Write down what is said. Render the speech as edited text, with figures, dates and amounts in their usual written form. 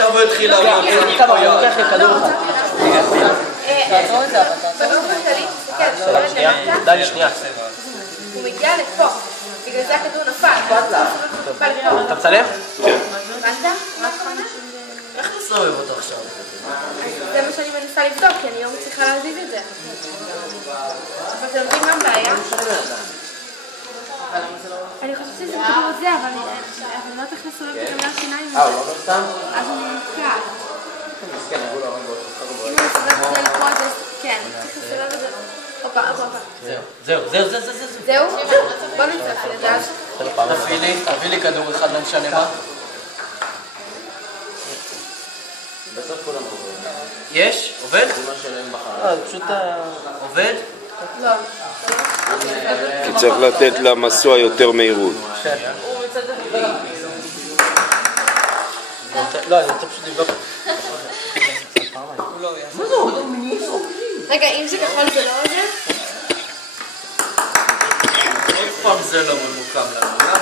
עכשיו הוא התחיל לעבוד. כמה, הוא לוקח לי כדור אחד. דני, שנייה. הוא מגיע לפה, בגלל זה הכדור נפל. אתה מצלם? הבנת? איך נסובב אותו עכשיו? זה מה שאני מנסה לבדוק, כי אני לא מצליחה להזיז את זה. אבל אתם יודעים מה הבעיה? אני חושבת שזה כדור זה, אבל אני לא יודעת איך לסובב את הגמלה השיניים הזה. הוא לא סתם? אז אני נתקע. מסכן, הוא לא רגע. אם אני אסובב את זה לפה, אז כן, צריך לסובב את זה. הופה. זהו. זהו? בוא נצטרך לדעת. תביא לי כדור אחד, לא משנה מה. בסוף כולם עובד. יש? עובד? זה מה שלהם בחר. פשוט... עובד? לא. צריך לתת למסוע יותר מהירות. לא, אני רוצה פשוט לבדוק. רגע, אם זה כחול זה לא עוזר? עוד פעם זה לא ממוקם לנו.